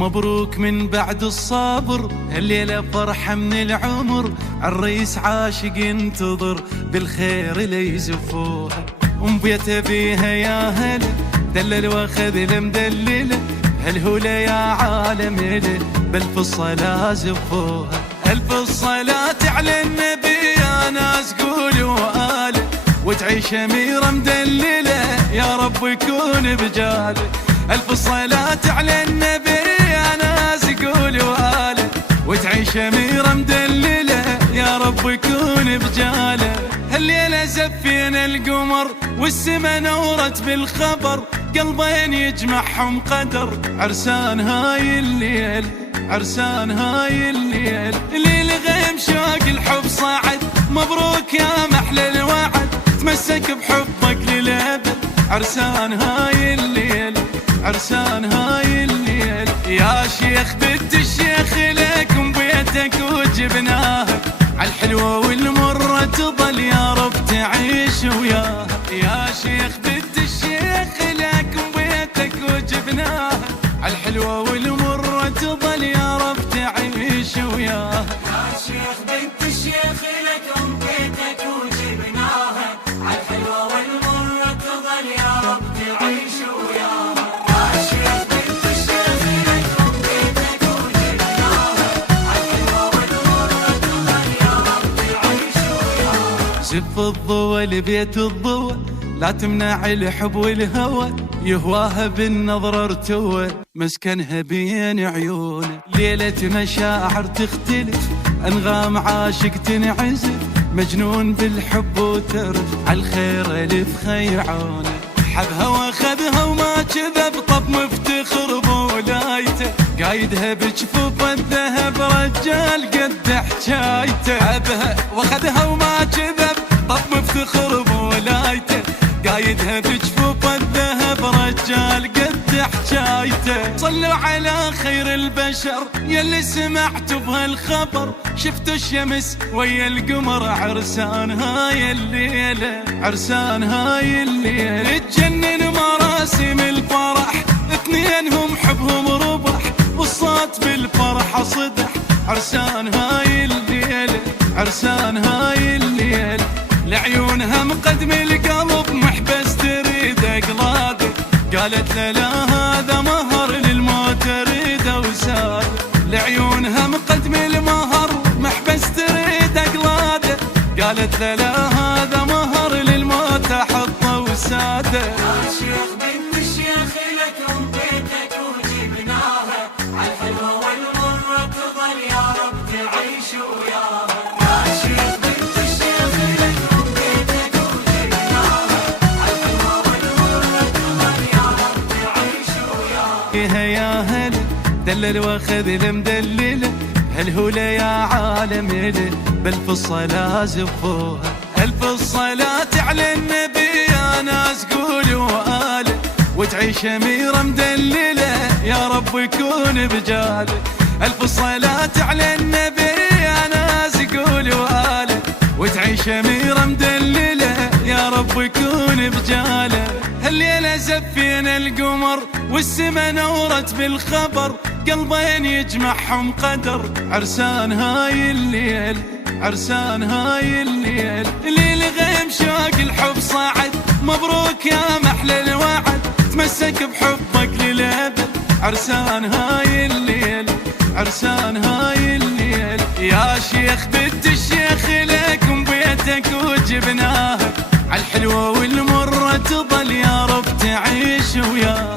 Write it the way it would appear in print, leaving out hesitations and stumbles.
مبروك من بعد الصبر، الليلة فرحة من العمر، عالريس عاشق ينتظر بالخير ليزفوها، ومبيته بيها يا هلا دلل واخذ المدلله، هالهوله يا عالم له بالف الصلاة زفوها. الف الصلاة على النبي يا ناس قولوا آله، وتعيش أميرة مدللة يا رب يكون بجاله. الف الصلاة على النبي يا ناس قولوا آله، وتعيش أميرة مدللة يا رب يكون بجاله. هالليلة زفينا القمر والسما نورت بالخبر، قلبين يجمعهم قدر، عرسان هاي الليل عرسان هاي الليل. ليل غيم شوق الحب صاعد، مبروك يا محلى الوعد، تمسك بحبك للأبد، عرسان هاي الليل عرسان هاي الليل. يا شيخ بنت الشيخ لكم بيتك وجبناها، عالحلوة والمرة تظل يا رب تعيش وياها. يا شيخ بنت الشيخ لكم بيتك وجبناها، عالحلوة والمرة تظل يا رب تعيش وياها. يا شيخ بنت الشيخ لكم بيتك وجبناها، عالحلوة والمرة تظل يا رب تعيش وياها. يا شيخ بنت الشيخ لكم بيتك وجبناها، عالحلوة والمرة تظل يا رب تعيش وياها. زف الضوى لبيت الضوى، لا تمنع الحب والهوى، يهواها بالنظر ارتوى، مسكنها بين عيونه. ليلة مشاعر تختلف، أنغام عاشق تنعزف، مجنون بالحب وترف، عالخير ألف خيعونه. حبها واخذها وما كذب، طب مفتخر بولايته، قايدها بجفوف الذهب رجال قد حجايته. حبها واخذها وما كذب، طب مفتخر بولايته، قايدها بجفوف الذهب رجال قد حجايته. صلوا على خير البشر يلي سمعتوا بهالخبر، شفتوا الشمس ويا القمر، عرسان هاي الليلة عرسان هاي الليلة. تجنن مراسم الفرح، اثنينهم حبهم ربح، والصوت بالفرحة صدح، عرسان هاي الليلة عرسان هاي الليلة. لعيونها مقدم القلب محبس تريد اقلاده، قالت لا هذا مهر للموت اريده وساده. لعيونها مقدم المهر محبس تريد اقلاده، قالت لا هذا مهر للموت احطه وساده. يا شيخ بنت الشيخ لكم بيتك وجبناها، عالحلوة والمرة تظل يا رب تعيش وياها. يا شيخ بنت الشيخ لكم بيتك وجبناها، عالحلوة والمرة تظل يا رب تعيش وياها. يا هلا دلل واخذ المدلله، هالهوله يا عالم له بالف الصلاة زفوها. الف الصلاة على النبي يا ناس قولوا آله، وتعيش أميرة مدللة يا رب يكون بجاله. الف الصلاة على النبي يا ناس قولوا آله، وتعيش أميرة مدللة يا رب يكون بجاله. هالليلة زفينا القمر والسما نورت بالخبر، قلبين يجمعهم قدر، عرسان هاي الليل عرسان هاي الليل. ليل غيم شوق الحب صاعد، مبروك يا محلى الوعد، تمسك بحبك للأبد، عرسان هاي الليل عرسان هاي الليل. يا شيخ بنت الشيخ لكم بيتك وجبناها، عالحلوة والمرة تظل يا رب تعيش وياها.